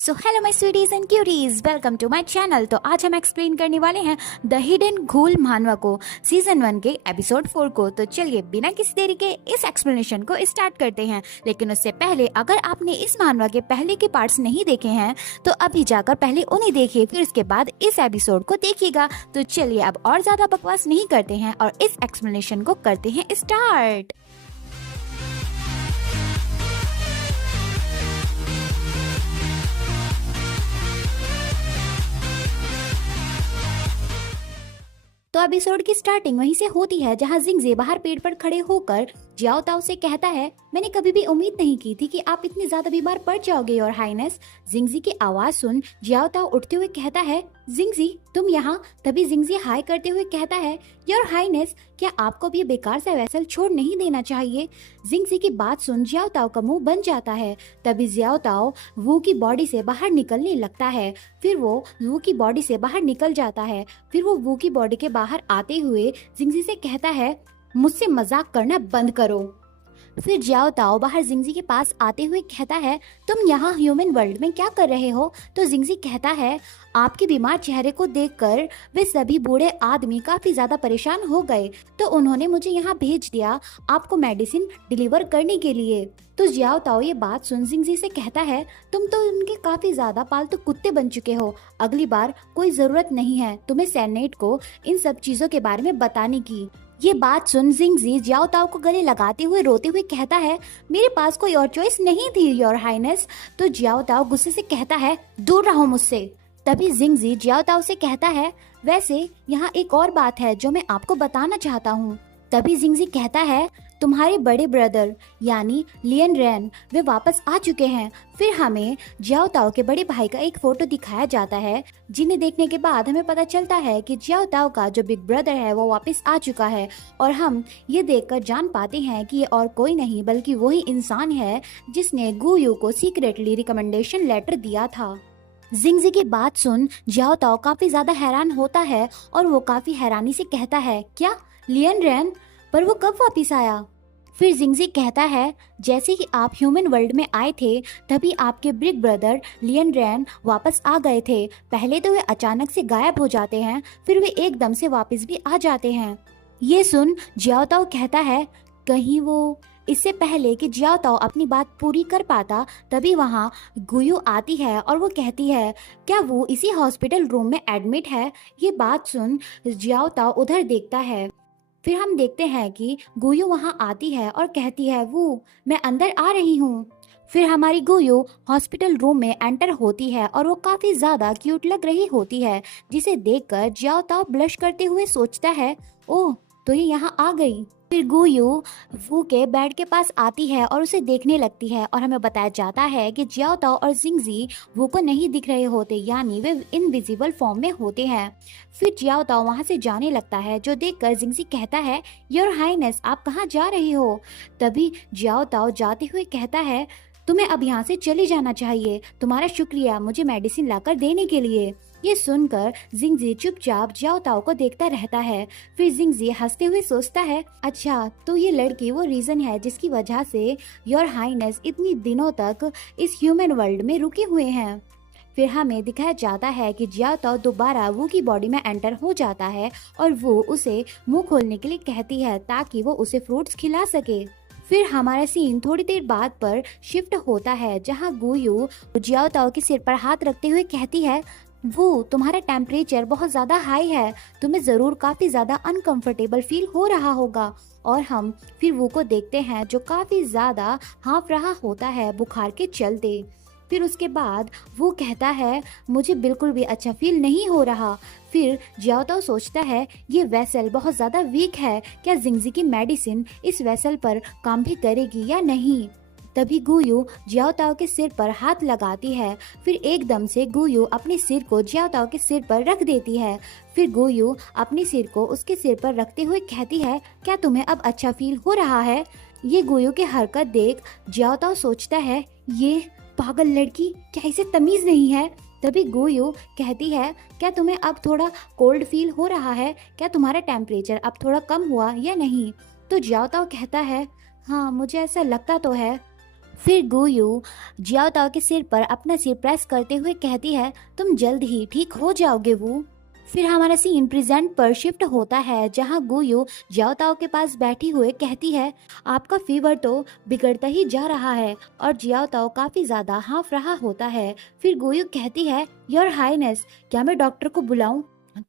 So hello my sweeties and cuties, welcome to my channel. तो आज हम explain करने वाले हैं द हिडन घूल मानवा को, सीजन 1 के एपिसोड 4 को। तो चलिए बिना किसी देरी के इस एक्सप्लेनेशन को स्टार्ट करते हैं। लेकिन उससे पहले अगर आपने इस मानवा के पहले के पार्ट्स नहीं देखे हैं तो अभी जाकर पहले उन्हें देखिए, फिर उसके बाद इस एपिसोड को देखिएगा। तो चलिए अब और ज्यादा बकवास नहीं करते हैं और इस एक्सप्लेनेशन को करते हैं स्टार्ट। तो एपिसोड की स्टार्टिंग वहीं से होती है जहां जिंगजे बाहर पेड़ पर खड़े होकर जियाओ ताओ से कहता है, मैंने कभी भी उम्मीद नहीं की थी कि आप इतनी ज्यादा बीमार पड़ जाओगे योर हाइनेस। जिंगजी की आवाज सुन जियाओ ताओ उठते हुए कहता है, जिंगजी तुम यहाँ। तभी जिंगजी हाय करते हुए कहता है, योर हाइनेस क्या आपको भी बेकार सा वेसल छोड़ नहीं देना चाहिए। जिंगजी की बात सुन जियाओ ताओ का मुंह बन जाता है। तभी जियाओ ताओ वू की बॉडी से बाहर निकलने लगता है। फिर वो वू की बॉडी से बाहर निकल जाता है। फिर वो वू की बॉडी के बाहर आते हुए जिंगजी से कहता है, मुझसे मजाक करना बंद करो। फिर जियाओ ताओ बाहर जिंगजी के पास आते हुए कहता है, तुम यहाँ ह्यूमन वर्ल्ड में क्या कर रहे हो। तो जिंगजी कहता है, आपके बीमार चेहरे को देखकर वे सभी बूढ़े आदमी काफी ज्यादा परेशान हो गए, तो उन्होंने मुझे यहाँ भेज दिया आपको मेडिसिन डिलीवर करने के लिए। तो जियाओ ताओ ये बात सुन जिंगजी से कहता है, तुम तो उनके काफी ज्यादा पालतू कुत्ते बन चुके हो। अगली बार कोई जरूरत नहीं है तुम्हें सैनेट को इन सब चीजों के बारे में बताने की। ये बात सुन जिंगजी जियाओ ताओ को गले लगाते हुए रोते हुए कहता है, मेरे पास कोई और चॉइस नहीं थी योर हाइनेस। तो जियाओ ताओ गुस्से से कहता है, दूर रहो मुझसे। तभी जिंगजी जियाओ ताओ से कहता है, वैसे यहाँ एक और बात है जो मैं आपको बताना चाहता हूँ। तभी जिंगजी कहता है, तुम्हारे बड़े ब्रदर यानी लियन रैन वे वापस आ चुके हैं। फिर हमें जियाओ ताओ के बड़े भाई का एक फोटो दिखाया जाता है, जिन्हें देखने के बाद हमें पता चलता है कि जियाओ ताओ का जो बिग ब्रदर है वो वापस आ चुका है। और हम ये देखकर जान पाते हैं कि ये और कोई नहीं बल्कि वही इंसान है जिसने गुयू को सीक्रेटली रिकमेंडेशन लेटर दिया था। जिंगजी की बात सुन जियाओ ताओ काफी ज्यादा हैरान होता है और वो काफी हैरानी से कहता है, क्या लियन रैन, पर वो कब वापस आया। फिर जिंगजी कहता है, जैसे ही आप ह्यूमन वर्ल्ड में आए थे तभी आपके बिग ब्रदर लियन रैन वापस आ गए थे। पहले तो वे अचानक से गायब हो जाते हैं, फिर वे एकदम से वापस भी आ जाते हैं। ये सुन जियाओ ताओ कहता है, कहीं वो। इससे पहले कि जियाओ ताओ अपनी बात पूरी कर पाता तभी वहाँ गुयू आती है और वो कहती है, क्या वो इसी हॉस्पिटल रूम में एडमिट है। ये बात सुन जियाओ ताओ उधर देखता है। फिर हम देखते हैं कि गुयू वहाँ आती है और कहती है, वो मैं अंदर आ रही हूँ। फिर हमारी गुयू हॉस्पिटल रूम में एंटर होती है और वो काफी ज्यादा क्यूट लग रही होती है, जिसे देखकर जियाओ ताओ ब्लश करते हुए सोचता है, ओह तो ये यहाँ आ गई। फिर गुयू वू के बेड के पास आती है और उसे देखने लगती है और हमें बताया जाता है कि जियाओ ताओ और जिंगजी वू को नहीं दिख रहे होते, यानी वे इनविजिबल फॉर्म में होते हैं। फिर जियाओ ताओ वहाँ से जाने लगता है, जो देखकर जिंगजी कहता है, योर हाइनेस आप कहाँ जा रही हो। तभी जियाओ ताओ जाते हुए कहता है, तुम्हें अब यहाँ से चले जाना चाहिए, तुम्हारा शुक्रिया मुझे मेडिसिन लाकर देने के लिए। ये सुनकर जिंगजी चुपचाप जियाओ ताओ को देखता रहता है। फिर जिंगजी हंसते हुए सोचता है, अच्छा तो ये लड़की वो रीजन है जिसकी वजह से योर हाइनेस इतनी दिनों तक इस ह्यूमन वर्ल्ड में रुके हुए हैं। फिर हमें दिखाया जाता है कि जियाओ ताओ दोबारा वू की बॉडी में एंटर हो जाता है और वो उसे मुंह खोलने के लिए कहती है ताकि वो उसे फ्रूट्स खिला सके। फिर हमारा सीन थोड़ी देर बाद पर शिफ्ट होता है, जहां गुयू जियाओ ताओ के सिर पर हाथ रखते हुए कहती है, वो तुम्हारा टेम्परेचर बहुत ज़्यादा हाई है, तुम्हें ज़रूर काफ़ी ज़्यादा अनकंफर्टेबल फील हो रहा होगा। और हम फिर वो को देखते हैं जो काफ़ी ज़्यादा हाँफ रहा होता है बुखार के चलते। फिर उसके बाद वो कहता है, मुझे बिल्कुल भी अच्छा फील नहीं हो रहा। फिर जियाओ ताओ सोचता है, ये वेसल बहुत ज़्यादा वीक है, क्या जिंगजी की मेडिसिन इस वेसल पर काम भी करेगी या नहीं। तभी गुयू जियाओ ताओ के सिर पर हाथ लगाती है। फिर एकदम से गुयू अपने सिर को जियाओ ताओ के सिर पर रख देती है। फिर गुयू अपने सिर को उसके सिर पर रखते हुए कहती है, क्या तुम्हें अब अच्छा फील हो रहा है। ये गुयू की हरकत देख जियाओ ताओ सोचता है, ये पागल लड़की, क्या इसे तमीज नहीं है। तभी गुयू कहती है, क्या तुम्हें अब थोड़ा कोल्ड फील हो रहा है, क्या तुम्हारा टेम्परेचर अब थोड़ा कम हुआ या नहीं। तो जियाओ ताओ कहता है, हाँ मुझे ऐसा लगता तो है। फिर गुयू जियाओ ताओ के सिर पर अपना सिर प्रेस करते हुए कहती है, तुम जल्द ही ठीक हो जाओगे वू। फिर हमारा सीन प्रेजेंट पर शिफ्ट होता है, जहां गुयू जियाओ ताओ के पास बैठी हुए कहती है, आपका फीवर तो बिगड़ता ही जा रहा है। और जियाओ ताओ काफी ज्यादा हांफ रहा होता है। फिर गुयू कहती है, योर हाईनेस, क्या मैं डॉक्टर को बुलाऊं?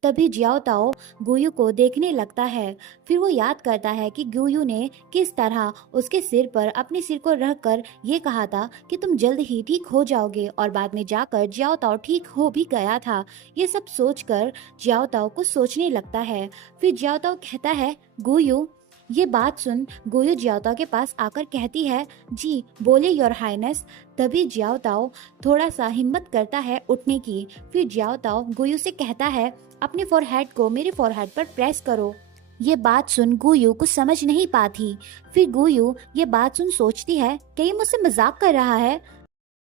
तभी जियाओ ताओ गुयू को देखने लगता है। फिर वो याद करता है कि गुयू ने किस तरह उसके सिर पर अपने सिर को रखकर ये कहा था कि तुम जल्द ही ठीक हो जाओगे, और बाद में जाकर जियाओ ताओ ठीक हो भी गया था। ये सब सोचकर जियाओ ताओ कुछ सोचने लगता है। फिर जियाओ ताओ कहता है, गुयू। ये बात सुन गुयू जियाओ ताओ के पास आकर कहती है, जी बोले योर हाइनेस। तभी जियाओ ताओ थोड़ा सा हिम्मत करता है उठने की। फिर जियाओ ताओ गुयू से कहता है, अपने फोरहेड को मेरे फोरहेड पर प्रेस करो। ये बात सुन गुयू कुछ समझ नहीं पाती। फिर गुयू ये बात सुन सोचती है, क्या ये मुझसे मजाक कर रहा है?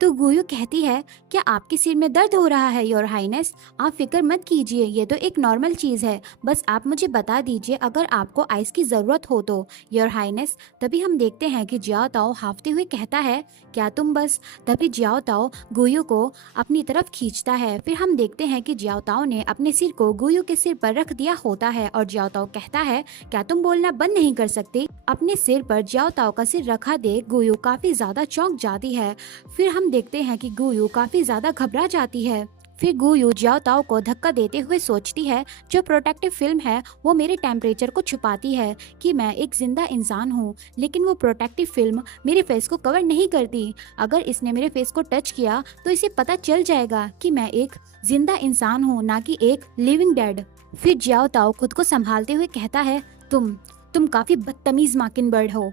तो गुयू कहती है, क्या आपके सिर में दर्द हो रहा है योर हाइनेस? आप फिक्र मत कीजिए, ये तो एक नॉर्मल चीज है। बस आप मुझे बता दीजिए अगर आपको आइस की जरूरत हो तो योर हाइनेस। तभी हम देखते हैं कि जियाओ ताओ हाफते हुए कहता है, क्या तुम बस। तभी जियाओ ताओ गुयू को अपनी तरफ खींचता है। फिर हम देखते हैं कि जियाओ ताओ ने अपने सिर को गुयू के सिर पर रख दिया होता है, और जियाओ ताओ कहता है, क्या तुम बोलना बंद नहीं कर सकते? अपने सिर पर जियाओ ताओ का सिर रखा देख गुयू काफी ज्यादा चौंक जाती है। फिर हम देखते हैं कि गुयू काफी ज्यादा घबरा जाती है। फिर गुयू जियाओ ताओ को धक्का देते हुए सोचती है, जो प्रोटेक्टिव फिल्म है वो मेरे टेम्परेचर को छुपाती है कि मैं एक जिंदा इंसान हूँ, लेकिन वो प्रोटेक्टिव फिल्म मेरे फेस को कवर नहीं करती। अगर इसने मेरे फेस को टच किया तो इसे पता चल जाएगा कि मैं एक जिंदा इंसान हूँ, ना कि एक लिविंग डेड। फिर जियाओ ताओ खुद को संभालते हुए कहता है, तुम काफी बदतमीज माकिनबर्ड हो।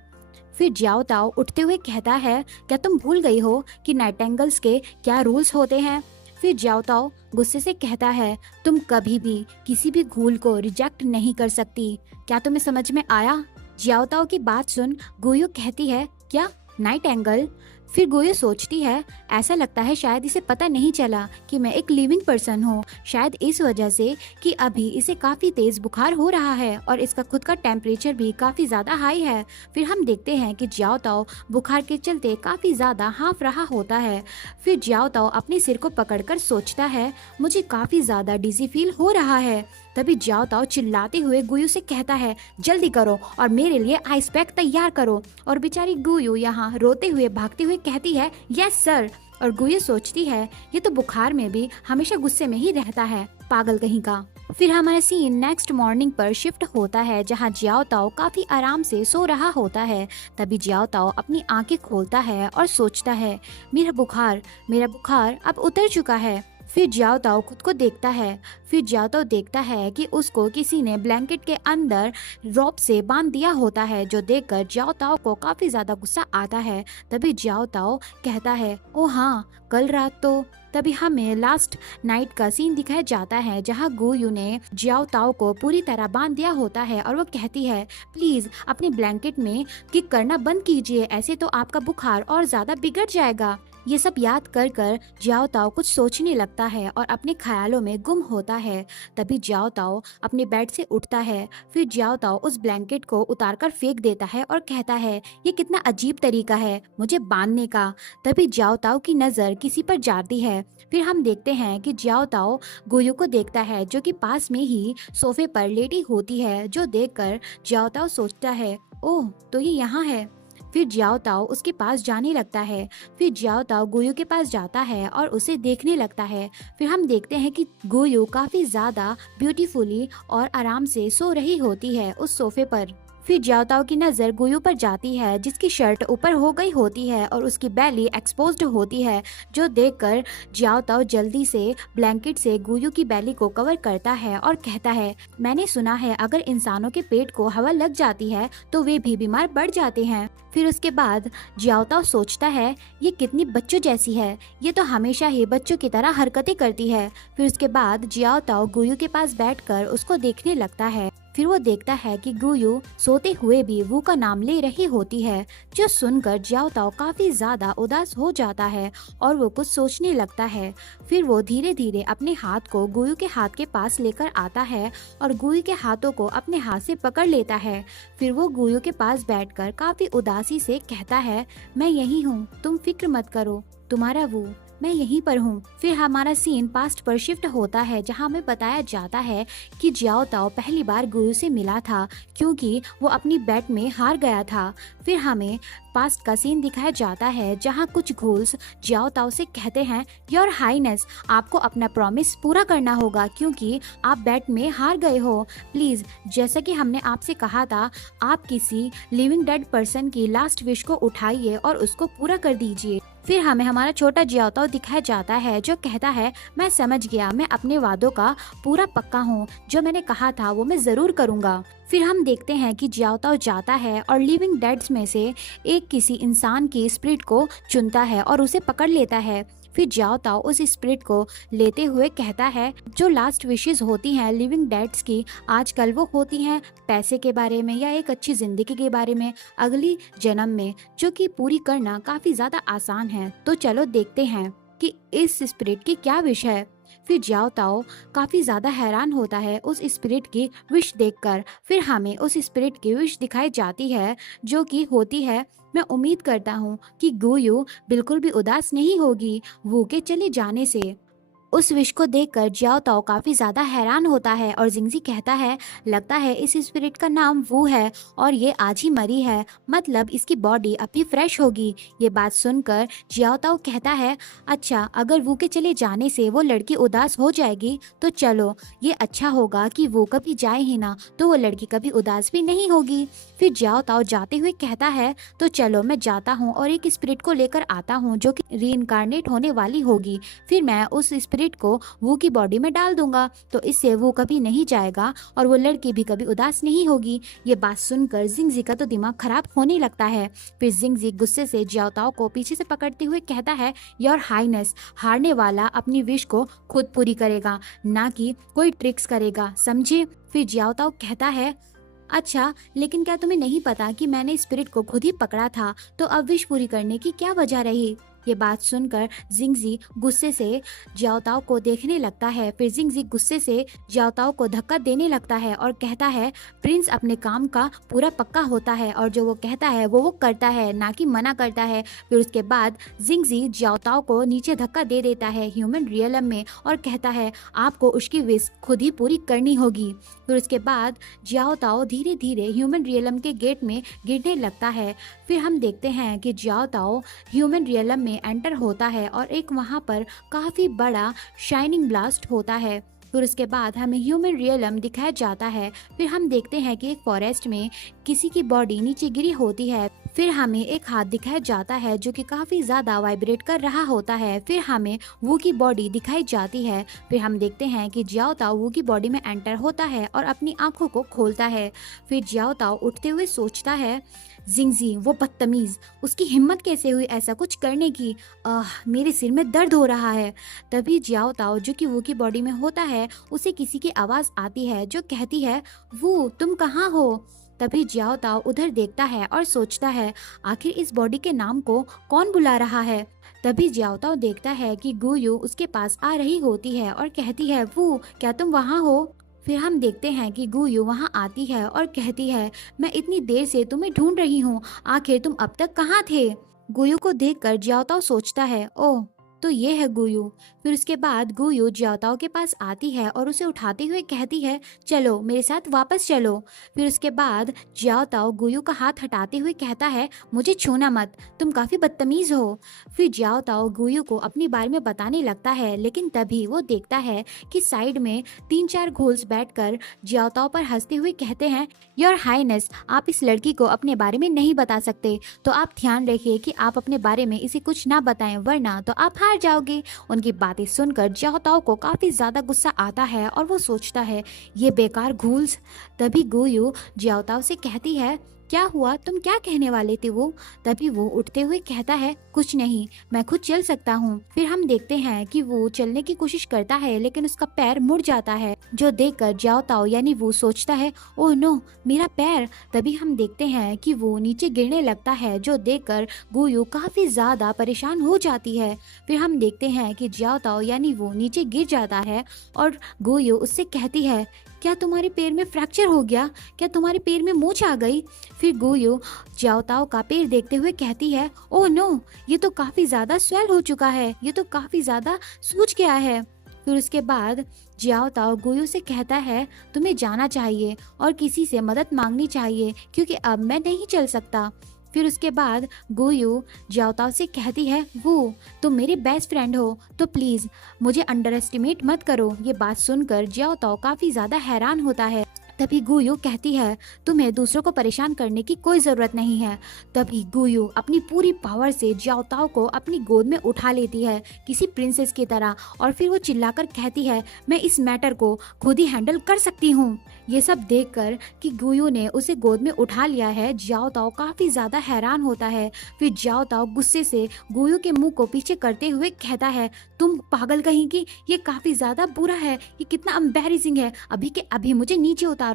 फिर जियाओ ताओ उठते हुए कहता है, क्या तुम भूल गई हो कि नाइटेंगल्स के क्या रूल्स होते हैं? फिर जियाओ ताओ गुस्से से कहता है, तुम कभी भी किसी भी घूल को रिजेक्ट नहीं कर सकती। क्या तुम्हें समझ में आया? जियाओ ताओ की बात सुन गुयू कहती है, क्या नाइटेंगल? फिर गुयू सोचती है, ऐसा लगता है शायद इसे पता नहीं चला कि मैं एक लिविंग पर्सन हूँ, शायद इस वजह से कि अभी इसे काफी तेज बुखार हो रहा है और इसका खुद का टेम्परेचर भी काफी ज्यादा हाई है। फिर हम देखते हैं कि जियाओ ताओ बुखार के चलते काफी ज्यादा हांफ रहा होता है। फिर जियाओ ताओ अपने सिर को पकड़कर सोचता है, मुझे काफी ज्यादा डिजी फील हो रहा है। तभी जियाओ ताओ चिल्लाते हुए गुयू से कहता है, जल्दी करो और मेरे लिए आइस पैक तैयार करो। और बेचारी गुयू यहाँ रोते हुए भागते हुए कहती है, यस सर। और गुयू सोचती है, ये तो बुखार में भी हमेशा गुस्से में ही रहता है, पागल कहीं का। फिर हमारा सीन नेक्स्ट मॉर्निंग पर शिफ्ट होता है, जहाँ जियाओ ताओ काफी आराम से सो रहा होता है। तभी जियाओ ताओ अपनी आंखें खोलता है और सोचता है, मेरा बुखार अब उतर चुका है। फिर जियाओ ताओ खुद को देखता है। फिर जियाओ ताओ देखता है कि उसको किसी ने ब्लैंकेट के अंदर रॉप से बांध दिया होता है, जो देखकर जियाओ ताओ को काफी ज्यादा गुस्सा आता है। तभी जियाओ ताओ कहता है, ओ हाँ, कल रात तो। तभी हमें लास्ट नाइट का सीन दिखाया जाता है, जहाँ गुयू ने जियाओ ताओ को पूरी तरह बांध दिया होता है और वो कहती है, प्लीज अपने ब्लैंकेट में किक करना बंद कीजिए, ऐसे तो आपका बुखार और ज्यादा बिगड़ जाएगा। ये सब याद कर जियाओ ताओ कुछ सोचने लगता है और अपने ख्यालों में गुम होता है। तभी जियाओ ताओ अपने बेड से उठता है। फिर जियाओ ताओ उस ब्लैंकेट को उतारकर फेंक देता है और कहता है, ये कितना अजीब तरीका है मुझे बांधने का। तभी जियाओ ताओ की नजर किसी पर जाती है। फिर हम देखते हैं कि जियाओ ताओ गुयू को देखता है, जो कि पास में ही सोफे पर लेटी होती है, जो देखकर जियाओ ताओ सोचता है, ओह तो ये यहाँ है। फिर जियाओ ताओ उसके पास जाने लगता है। फिर जियाओ ताओ गुयू के पास जाता है और उसे देखने लगता है। फिर हम देखते हैं कि गुयू काफी ज्यादा ब्यूटीफुली और आराम से सो रही होती है उस सोफे पर। फिर जियाओ ताओ की नजर गुयू पर जाती है, जिसकी शर्ट ऊपर हो गई होती है और उसकी बैली एक्सपोज्ड होती है, जो देखकर जियाओ ताओ जल्दी से ब्लैंकेट से गुयू की बैली को कवर करता है और कहता है, मैंने सुना है अगर इंसानों के पेट को हवा लग जाती है तो वे भी बीमार पड़ जाते हैं। फिर उसके बाद जियाओ ताओ सोचता है, ये कितनी बच्चों जैसी है, ये तो हमेशा ही बच्चों की तरह हरकतें करती है। फिर उसके बाद जियाओ ताओ गुयू के पास बैठकर उसको देखने लगता है। फिर वो देखता है कि गुयू सोते हुए भी वू का नाम ले रही होती है, जो सुनकर जियाओ ताओ काफी ज्यादा उदास हो जाता है और वो कुछ सोचने लगता है। फिर वो धीरे धीरे अपने हाथ को गुयू के हाथ के पास लेकर आता है और गुयू के हाथों को अपने हाथ से पकड़ लेता है। फिर वो गुयू के पास बैठकर काफी उदासी से कहता है, मैं यही हूँ, तुम फिक्र मत करो, तुम्हारा वू, मैं यहीं पर हूँ। फिर हमारा सीन पास्ट पर शिफ्ट होता है, जहाँ हमें बताया जाता है कि जियाओ ताओ पहली बार गुरु से मिला था क्योंकि वो अपनी बेट में हार गया था। फिर हमें पास्ट का सीन दिखाया जाता है, जहाँ कुछ घोल्स जियाओ ताओ से कहते हैं, योर हाईनेस, आपको अपना प्रॉमिस पूरा करना होगा क्योंकि आप बेट में हार गए हो। प्लीज, जैसा कि हमने आपसे कहा था, आप किसी लिविंग डेड पर्सन की लास्ट विश को उठाइए और उसको पूरा कर दीजिए। फिर हमें हमारा छोटा जियाओ ताओ दिखाया जाता है, जो कहता है, मैं समझ गया, मैं अपने वादों का पूरा पक्का हूँ, जो मैंने कहा था वो मैं जरूर करूँगा। फिर हम देखते हैं कि जियाओ ताओ जाता है और लिविंग डेड्स में से एक किसी इंसान की स्पिरिट को चुनता है और उसे पकड़ लेता है। फिर जियाओ ताओ उस स्पिरिट को लेते हुए कहता है, जो लास्ट विशेस होती हैं लिविंग डेड्स की, आजकल वो होती हैं पैसे के बारे में या एक अच्छी जिंदगी के बारे में अगली जन्म में, जो कि पूरी करना काफी ज्यादा आसान है। तो चलो देखते हैं कि इस स्पिरिट की क्या विश है। फिर जियाओ ताओ काफी ज्यादा हैरान होता है उस स्पिरिट की विश देखकर। फिर हमें उस स्पिरिट की विश दिखाई जाती है, जो कि होती है, मैं उम्मीद करता हूँ कि गुयू बिल्कुल भी उदास नहीं होगी वू के चले जाने से। उस विश को देखकर जियाओ ताओ काफी ज्यादा हैरान होता है और जिंगजी कहता है, लगता है इस स्पिरिट का नाम वू है और ये आज ही मरी है, मतलब इसकी बॉडी अभी फ्रेश होगी। ये बात सुनकर जियाओ ताओ कहता है, अच्छा, अगर वू के चले जाने से वो लड़की उदास हो जाएगी तो चलो, ये अच्छा होगा कि वो कभी जाए ही ना, तो वो लड़की कभी उदास भी नहीं होगी। फिर जियाओ ताओ जाते हुए कहता है, तो चलो मैं जाता हूँ और एक स्पिरिट को लेकर आता हूँ जो कि रीइंकार्नेट होने वाली होगी। फिर मैं उस स्पिरिट को वू की बॉडी में डाल दूंगा, तो इससे वो कभी नहीं जाएगा और वो लड़की भी कभी उदास नहीं होगी। ये बात सुनकर जिंगजी का तो दिमाग खराब होने लगता है। फिर जिंगजी गुस्से से जियाओ ताओ को पीछे से पकड़ते हुए कहता है, योर हाईनेस, हारने वाला अपनी विश को खुद पूरी करेगा, ना कि कोई ट्रिक्स करेगा, समझे। फिर जियाओ ताओ कहता है, अच्छा, लेकिन क्या तुम्हें नहीं पता कि मैंने स्पिरिट को खुद ही पकड़ा था, तो अब विश पूरी करने की क्या वजह रही। ये बात सुनकर जिंगजी गुस्से से जियाओ ताओ को देखने लगता है। फिर जिंगजी गुस्से से जियाओ ताओ को धक्का देने लगता है और कहता है, प्रिंस अपने काम का पूरा पक्का होता है और जो वो कहता है वो करता है, ना कि मना करता है। फिर उसके बाद जिंगजी जियाओ ताओ को नीचे धक्का दे देता है ह्यूमन रियलम में और कहता है, आपको उसकी विश खुद ही पूरी करनी होगी। फिर उसके बाद जियाओ ताओ धीरे धीरे ह्यूमन रियलम के गेट में गिरने लगता है। फिर हम देखते हैं कि जियाओ ताओ ह्यूमन रियलम में एंटर होता है और एक वहां पर काफी बड़ा शाइनिंग ब्लास्ट होता है। फिर उसके बाद हमें ह्यूमन रियलम दिखाया जाता है। फिर हम देखते हैं कि एक फॉरेस्ट में किसी की बॉडी नीचे गिरी होती है। फिर हमें एक हाथ दिखाया जाता है जो कि काफी ज्यादा वाइब्रेट कर रहा होता है। फिर हमें वू की बॉडी दिखाई जाती है। फिर हम देखते हैं कि जियाओ ताओ वू की बॉडी में एंटर होता है और अपनी आंखों को खोलता है। फिर जियाओ ताओ उठते हुए सोचता है, जिंगजी वो बदतमीज, उसकी हिम्मत कैसे हुई ऐसा कुछ करने की, मेरे सिर में दर्द हो रहा है। तभी जियाओ ताओ जो कि वू की बॉडी में होता है, उसे किसी की आवाज आती है जो कहती है, वू तुम कहाँ हो। तभी जियाओ ताओ उधर देखता है और सोचता है, आखिर इस बॉडी के नाम को कौन बुला रहा है। तभी जियाओ ताओ देखता है कि गुयू उसके पास आ रही होती है और कहती है, वू क्या तुम वहाँ हो। फिर हम देखते हैं कि गुयू वहाँ आती है और कहती है, मैं इतनी देर से तुम्हें ढूंढ रही हूँ, आखिर तुम अब तक कहाँ थे। गुयू को देखकर जियाओ ताओ सोचता है, ओह तो ये है गुयू। फिर उसके बाद गुयू जियाओ ताओ के पास आती है और उसे उठाते हुए कहती है, चलो मेरे साथ वापस चलो। फिर उसके बाद जियाओ ताओ गुयू का हाथ हटाते हुए कहता है, मुझे छूना मत, तुम काफी बदतमीज हो। फिर जियाओ ताओ गुयू को अपने बारे में बताने लगता है, लेकिन तभी वो देखता है कि साइड में 3-4 घोल्स बैठकर जियाओ ताओ पर हंसते हुए कहते हैं, योर हाईनेस, आप इस लड़की को अपने बारे में नहीं बता सकते, तो आप ध्यान रखिए कि आप अपने बारे में इसे कुछ ना बताएं, वरना तो आप हार जाओगे। उनकी बातें सुनकर जियाओ ताओ को काफी ज्यादा गुस्सा आता है और वो सोचता है, ये बेकार घूल्स। तभी गुयू जियाओ ताओ से कहती है, क्या हुआ, तुम क्या कहने वाले थे? वो तभी वो उठते हुए कहता है, कुछ नहीं, मैं खुद चल सकता हूँ। फिर हम देखते हैं कि वो चलने की कोशिश करता है लेकिन उसका पैर मुड़ जाता है, जो देखकर जियाओ ताओ यानी वो सोचता है, ओह नो, मेरा पैर। तभी हम देखते हैं कि वो नीचे गिरने लगता है, जो देखकर गुयू काफी ज्यादा परेशान हो जाती है। फिर हम देखते हैं कि जियाओ ताओ यानी वो नीचे गिर जाता है और गुयू उससे कहती है, क्या तुम्हारे पैर में फ्रैक्चर हो गया? क्या तुम्हारे पैर में मोच आ गई? फिर गुयू जियाओ ताओ का पैर देखते हुए कहती है, ओह नो, ये तो काफी ज्यादा स्वेल हो चुका है, ये तो काफी ज्यादा सूज गया है। फिर उसके बाद जियाओ ताओ गुयू से कहता है, तुम्हें जाना चाहिए और किसी से मदद मांगनी चाहिए क्योंकि अब मैं नहीं चल सकता। फिर उसके बाद गुयू जियाओ ताओ से कहती है, वो तुम मेरे बेस्ट फ्रेंड हो तो प्लीज मुझे अंडर एस्टिमेट मत करो। ये बात सुनकर जियाओ ताओ काफी ज्यादा हैरान होता है। तभी गुयू कहती है, तुम्हें दूसरों को परेशान करने की कोई जरूरत नहीं है। तभी गुयू अपनी पूरी पावर से जियाओ ताओ को अपनी गोद में उठा लेती है किसी प्रिंसेस की तरह, और फिर वो चिल्लाकर कहती है, मैं इस मैटर को खुद ही हैंडल कर सकती हूँ। ये सब देखकर कि गुयू ने उसे गोद में उठा लिया है, जियाओ ताओ काफी ज्यादा हैरान होता है। फिर जियाओ ताओ गुस्से से गुयू के मुंह को पीछे करते हुए कहता है, तुम पागल कहीं, ये काफी ज्यादा बुरा है, ये कितना एम्बैरेसिंग है, अभी के अभी मुझे नीचे उतारो।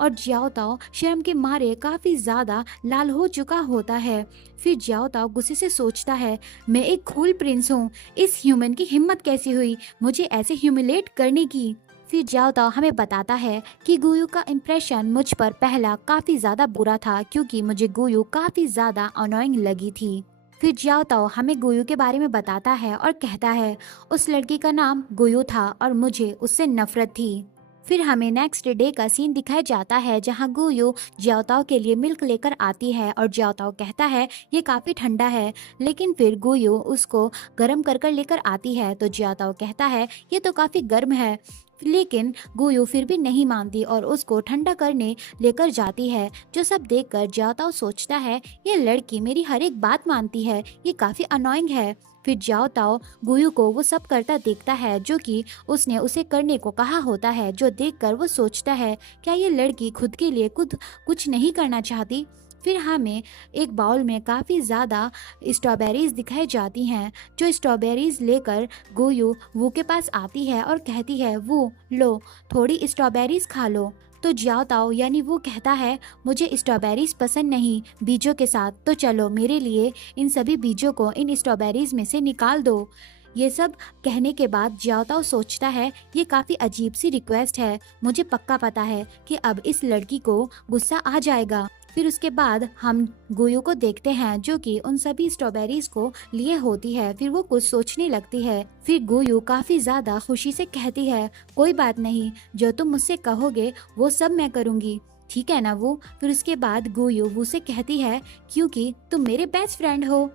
और जियाओ ताओ शर्म के मारे काफी ज्यादा लाल हो चुका होता है। फिर जियाओ ताओ गुस्से से सोचता है, मैं एक कूल प्रिंस हूँ, इस ह्यूमन की हिम्मत कैसे हुई मुझे ऐसे ह्यूमिलेट करने की। फिर जियाओ ताओ हमें बताता है कि गुयू का इम्प्रेशन मुझ पर पहला काफी ज्यादा बुरा था क्योंकि मुझे गुयू काफी ज्यादा अनोइंग लगी थी। फिर जियाओ ताओ हमें गुयू के बारे में बताता है और कहता है, उस लड़की का नाम गुयू था और मुझे उससे नफरत थी। फिर हमें नेक्स्ट डे का सीन दिखाया जाता है जहां गुयू जियाओ ताओ के लिए मिल्क लेकर आती है और जियाओ ताओ कहता है, ये काफी ठंडा है, लेकिन फिर गुयू उसको गर्म कर कर लेकर आती है तो जियाओ ताओ कहता है, ये तो काफी गर्म है। लेकिन गुयू फिर भी नहीं मानती और उसको ठंडा करने लेकर जाती है, जो सब देखकर जियाओ ताओ सोचता है, ये लड़की मेरी हर एक बात मानती है, ये काफी अनोइंग है। फिर जियाओ ताओ गुयू को वो सब करता देखता है जो कि उसने उसे करने को कहा होता है, जो देखकर वो सोचता है, क्या ये लड़की खुद के लिए खुद कुछ नहीं करना चाहती। फिर हमें एक बाउल में काफ़ी ज़्यादा स्ट्रॉबेरीज दिखाई जाती हैं, जो स्ट्रॉबेरीज लेकर गुयू वो के पास आती है और कहती है, वो लो थोड़ी स्ट्रॉबेरीज खा लो। तो जियाओ ताओ यानी वो कहता है, मुझे स्ट्रॉबेरीज पसंद नहीं बीजों के साथ, तो चलो मेरे लिए इन सभी बीजों को इन स्ट्रॉबेरीज में से निकाल दो। ये सब कहने के बाद जियाओ ताओ सोचता है, ये काफ़ी अजीब सी रिक्वेस्ट है, मुझे पक्का पता है कि अब इस लड़की को गुस्सा आ जाएगा। फिर उसके बाद हम गुयू को देखते हैं जो कि उन सभी स्ट्रॉबेरीज को लिए होती है। फिर वो कुछ सोचने लगती है। फिर गुयू काफी ज्यादा खुशी से कहती है, कोई बात नहीं, जो तुम मुझसे कहोगे वो सब मैं करूंगी, ठीक है ना वो। फिर उसके बाद गुयू वो से कहती है, क्योंकि तुम मेरे बेस्ट फ्रेंड हो।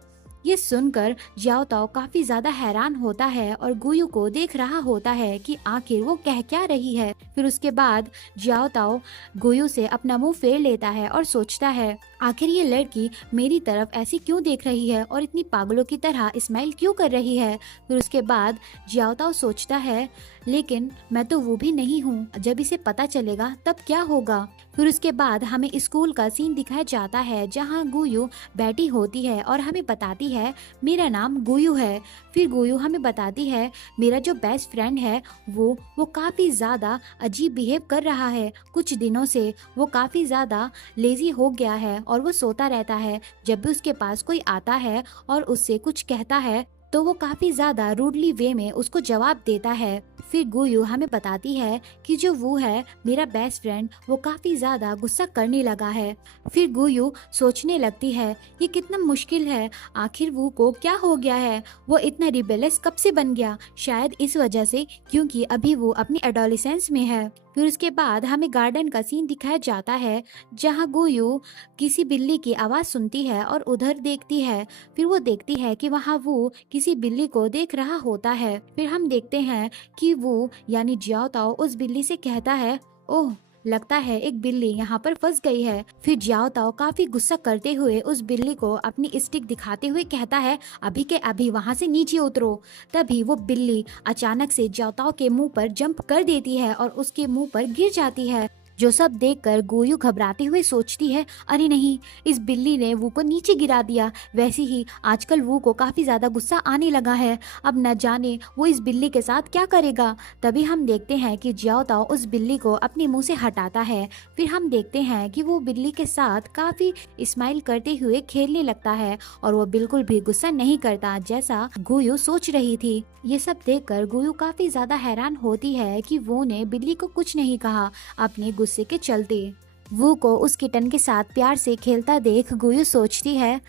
ये सुनकर जियाओ ताओ काफी ज्यादा हैरान होता है और गुयू को देख रहा होता है कि आखिर वो कह क्या रही है। फिर उसके बाद जियाओ ताओ गुयू से अपना मुंह फेर लेता है और सोचता है, आखिर ये लड़की मेरी तरफ ऐसी क्यों देख रही है और इतनी पागलों की तरह स्माइल क्यों कर रही है। फिर उसके बाद जियाओ ताओ सोचता है, लेकिन मैं तो वो भी नहीं हूँ, जब इसे पता चलेगा तब क्या होगा। फिर उसके बाद हमें स्कूल का सीन दिखाया जाता है जहाँ गुयू बैठी होती है और हमें बताती है, मेरा नाम गुयू है। फिर गुयू हमें बताती है, मेरा जो बेस्ट फ्रेंड है वो काफ़ी ज़्यादा अजीब बिहेव कर रहा है, कुछ दिनों से वो काफ़ी ज़्यादा लेजी हो गया है और वो सोता रहता है। जब भी उसके पास कोई आता है और उससे कुछ कहता है तो वो काफी ज्यादा रूडली वे में उसको जवाब देता है। फिर गुयू हमें बताती है कि जो वो है मेरा बेस्ट फ्रेंड, वो काफी ज्यादा गुस्सा करने लगा है। फिर गुयू सोचने लगती है, ये कितना मुश्किल है, आखिर वो को क्या हो गया है, वो इतना रिबेलियस कब से बन गया, शायद इस वजह से क्योंकि अभी वो अपनी एडोलेसेंस में है। फिर उसके बाद हमें गार्डन का सीन दिखाया जाता है जहाँ गुयू किसी बिल्ली की आवाज़ सुनती है और उधर देखती है। फिर वो देखती है कि वहाँ वो किसी बिल्ली को देख रहा होता है। फिर हम देखते हैं कि वो यानी जियाओ ताओ उस बिल्ली से कहता है, ओह लगता है एक बिल्ली यहाँ पर फंस गई है। फिर जियाओ ताओ काफी गुस्सा करते हुए उस बिल्ली को अपनी स्टिक दिखाते हुए कहता है, अभी के अभी वहाँ से नीचे उतरो। तभी वो बिल्ली अचानक से जियाओ ताओ के मुंह पर जंप कर देती है और उसके मुंह पर गिर जाती है। जो सब देखकर गोयू घबराते हुए सोचती है, अरे नहीं, इस बिल्ली ने वू को नीचे गिरा दिया। वैसे ही आजकल वू को काफी ज्यादा गुस्सा आने लगा है, अब न जाने वो इस बिल्ली के साथ क्या करेगा। तभी हम देखते हैं कि जियाओ ताओ उस बिल्ली को अपने मुंह से हटाता है। फिर हम देखते हैं कि वो बिल्ली के साथ काफी स्माइल करते हुए खेलने लगता है और वो बिल्कुल भी गुस्सा नहीं करता जैसा गोयू सोच रही थी। ये सब देखकर गोयू काफी ज्यादा हैरान होती है कि वो ने बिल्ली को कुछ नहीं कहा अपने गुस्से के चलते। वू को उस किटन के साथ प्यार से खेलता देख गोयू सोचती है,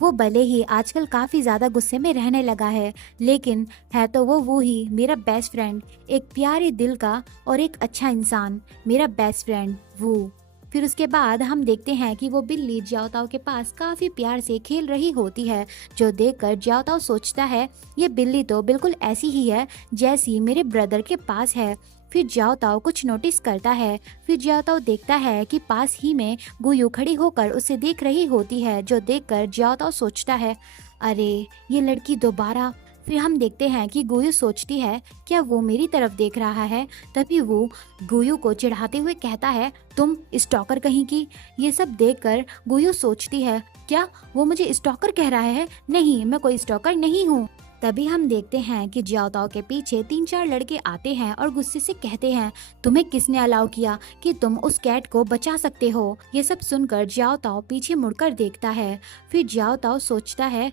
वो भले ही आजकल काफी ज्यादा गुस्से में रहने लगा है, लेकिन है तो वो ही मेरा बेस्ट फ्रेंड, एक प्यारे दिल का और एक अच्छा इंसान, मेरा बेस्ट फ्रेंड वू। फिर उसके बाद हम देखते हैं कि वो बिल्ली जियाओ ताओ के पास काफी प्यार से खेल रही होती है, जो देखकर जियाओ ताओ सोचता है, ये बिल्ली तो बिल्कुल ऐसी ही है जैसी मेरे ब्रदर के पास है। फिर जियाओ ताओ कुछ नोटिस करता है। फिर जियाओ ताओ देखता है कि पास ही में गुयू खड़ी होकर उसे देख रही होती है, जो देखकर जियाओ ताओ सोचता है, अरे ये लड़की दोबारा। फिर हम देखते हैं कि गुयू सोचती है, क्या वो मेरी तरफ देख रहा है। तभी वो गुयू को चिढ़ाते हुए कहता है, तुम स्टॉकर कहीं की। ये सब देखकर गुयू सोचती है, क्या वो मुझे स्टॉकर कह रहा है। नहीं, मैं कोई स्टॉकर नहीं हूँ। तभी हम देखते हैं कि जियाओ ताओ के पीछे 3-4 लड़के आते हैं और गुस्से से कहते हैं, तुम्हें किसने अलाउ किया कि तुम उस कैट को बचा सकते हो। ये सब सुनकर जियाओ ताओ पीछे मुड़कर देखता है। फिर जियाओ ताओ सोचता है,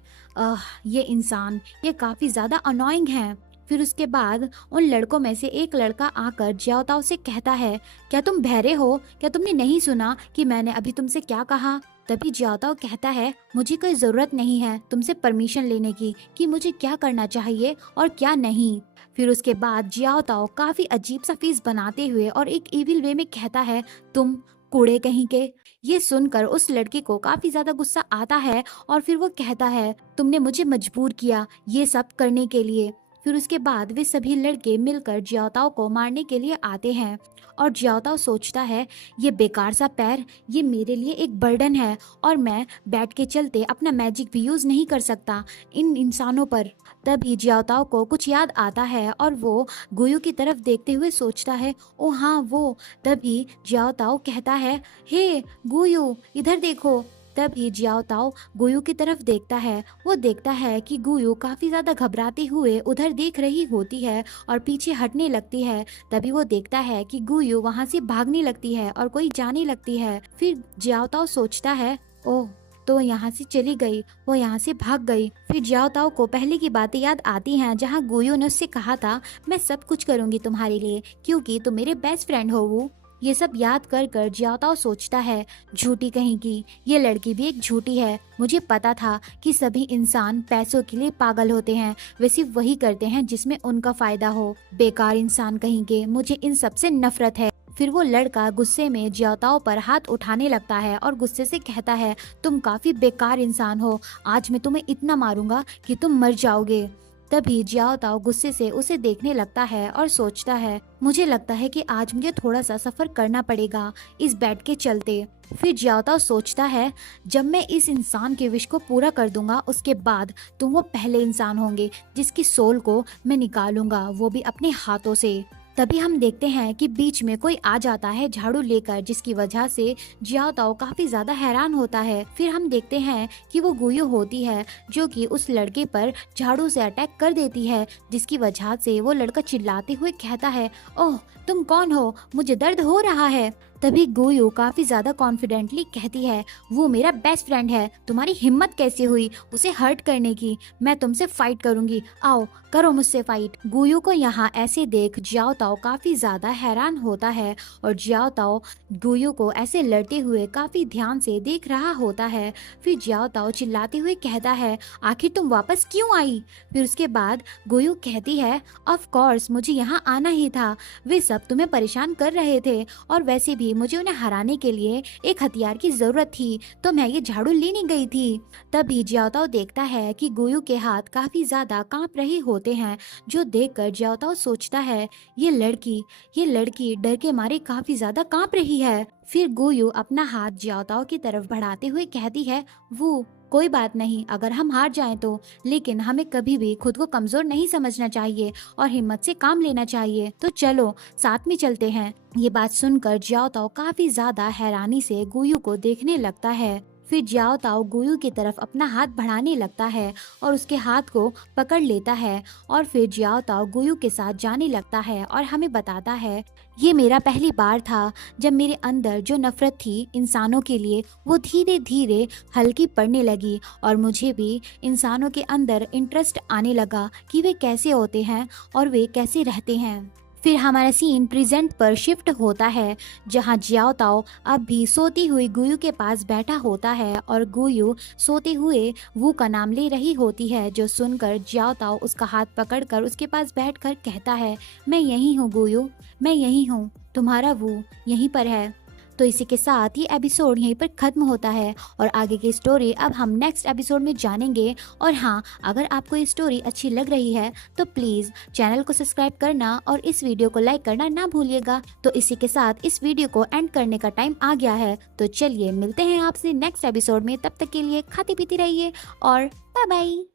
ये इंसान ये काफी ज्यादा अनोइंग है। फिर उसके बाद उन लड़कों में से एक लड़का आकर जियाओ ताओ से कहता है, क्या तुम बहरे हो, क्या तुमने नहीं सुना कि मैंने अभी तुमसे क्या कहा। तभी जियाओ ताओ कहता है, मुझे कोई जरूरत नहीं है तुमसे परमिशन लेने की कि मुझे क्या करना चाहिए और क्या नहीं। फिर उसके बाद जियाओ ताओ काफी अजीब सा फेस बनाते हुए और एक इविल वे में कहता है, तुम कूड़े कहीं के। ये सुनकर उस लड़के को काफी ज्यादा गुस्सा आता है और फिर वो कहता है, तुमने मुझे मजबूर किया ये सब करने के लिए। फिर उसके बाद वे सभी लड़के मिलकर जियाओ ताओ को मारने के लिए आते हैं और जियाओ ताओ सोचता है, ये बेकार सा पैर ये मेरे लिए एक बर्डन है और मैं बैठ के चलते अपना मैजिक भी यूज नहीं कर सकता इन इंसानों पर। तभी जियाओ ताओ को कुछ याद आता है और वो गुयू की तरफ देखते हुए सोचता है, ओ हाँ वो। तभी जियाओ ताओ कहता है, हे गुयू इधर देखो। तभी जियाओ ताओ गुयू की तरफ देखता है। वो देखता है कि गुयू काफी ज्यादा घबराते हुए उधर देख रही होती है और पीछे हटने लगती है। तभी वो देखता है कि गुयू वहां से भागने लगती है और कोई जाने लगती है। फिर जियाओ ताओ सोचता है, ओह तो यहाँ से चली गई, वो यहाँ से भाग गई। फिर जियाओ ताओ को पहले की बातें याद आती हैं जहाँ गुयू ने उससे कहा था, मैं सब कुछ करूंगी तुम्हारे लिए क्योंकि तुम मेरे बेस्ट फ्रेंड हो वो। ये सब याद कर कर जियाओ ताओ सोचता है, झूठी कहीं की, ये लड़की भी एक झूठी है। मुझे पता था कि सभी इंसान पैसों के लिए पागल होते हैं, वे सिर्फ वही करते हैं जिसमें उनका फायदा हो। बेकार इंसान कहीं के, मुझे इन सब से नफरत है। फिर वो लड़का गुस्से में जियाओ ताओ पर हाथ उठाने लगता है और गुस्से से कहता है, तुम काफी बेकार इंसान हो, आज मैं तुम्हें इतना मारूंगा कि तुम मर जाओगे। तभी जियाओ ताओ गुस्से से उसे देखने लगता है और सोचता है, मुझे लगता है कि आज मुझे थोड़ा सा सफर करना पड़ेगा इस बेड के चलते। फिर जियाओ ताओ सोचता है, जब मैं इस इंसान के विश को पूरा कर दूंगा उसके बाद तुम वो पहले इंसान होंगे जिसकी सोल को मैं निकालूंगा, वो भी अपने हाथों से। तभी हम देखते हैं कि बीच में कोई आ जाता है झाड़ू लेकर, जिसकी वजह से जियाओ ताओ काफी ज्यादा हैरान होता है। फिर हम देखते हैं कि वो गुयू होती है जो कि उस लड़के पर झाड़ू से अटैक कर देती है, जिसकी वजह से वो लड़का चिल्लाते हुए कहता है, ओह तुम कौन हो, मुझे दर्द हो रहा है। तभी गुयू काफी ज्यादा कॉन्फिडेंटली कहती है, वो मेरा बेस्ट फ्रेंड है, तुम्हारी हिम्मत कैसे हुई उसे हर्ट करने की, मैं तुमसे फाइट करूंगी, आओ करो मुझसे फाइट। गुयू को यहाँ ऐसे देख जियाओ ताओ काफी ज्यादा हैरान होता है और जियाओ ताओ गुयू को ऐसे लड़ते हुए काफी ध्यान से देख रहा होता है। फिर जियाओ ताओ चिल्लाते हुए कहता है, आखिर तुम वापस क्यों आई। फिर उसके बाद गुयू कहती है, ऑफ कोर्स मुझे यहाँ आना ही था, वे सब तुम्हें परेशान कर रहे थे और वैसे भी मुझे उन्हें हराने के लिए एक हथियार की जरूरत थी तो मैं ये झाड़ू लेने गई थी। तभी जियाओ ताओ देखता है कि गुयू के हाथ काफी ज्यादा कांप रहे होते हैं, जो देखकर जियाओ ताओ सोचता है, ये लड़की डर के मारे काफी ज्यादा कांप रही है। फिर गुयू अपना हाथ जियाओ ताओ की तरफ बढ़ाते हुए कहती है, वो कोई बात नहीं अगर हम हार जाएं तो, लेकिन हमें कभी भी खुद को कमजोर नहीं समझना चाहिए और हिम्मत से काम लेना चाहिए। तो चलो साथ में चलते हैं। ये बात सुनकर जियाओ ताओ काफी ज्यादा हैरानी से गुयू को देखने लगता है। फिर जियाओ ताओ गुयू की तरफ अपना हाथ बढ़ाने लगता है और उसके हाथ को पकड़ लेता है और फिर जियाओ ताओ गुयू के साथ जाने लगता है और हमें बताता है, ये मेरा पहली बार था जब मेरे अंदर जो नफरत थी इंसानों के लिए वो धीरे धीरे हल्की पड़ने लगी और मुझे भी इंसानों के अंदर इंटरेस्ट आने लगा कि वे कैसे होते हैं और वे कैसे रहते हैं। फिर हमारा सीन प्रेजेंट पर शिफ्ट होता है जहां जियाओ ताओ अब भी सोती हुई गुयू के पास बैठा होता है और गुयू सोते हुए वू का नाम ले रही होती है, जो सुनकर जियाओ ताओ उसका हाथ पकड़कर उसके पास बैठकर कहता है, मैं यही हूँ गुयू, मैं यही हूँ, तुम्हारा वू यहीं पर है। तो इसी के साथ ये एपिसोड यहीं पर खत्म होता है और आगे की स्टोरी अब हम नेक्स्ट एपिसोड में जानेंगे। और हाँ, अगर आपको ये स्टोरी अच्छी लग रही है तो प्लीज चैनल को सब्सक्राइब करना और इस वीडियो को लाइक करना ना भूलिएगा। तो इसी के साथ इस वीडियो को एंड करने का टाइम आ गया है। तो चलिए मिलते हैं आपसे नेक्स्ट एपिसोड में, तब तक के लिए खाती पीती रहिए और बाय बाय।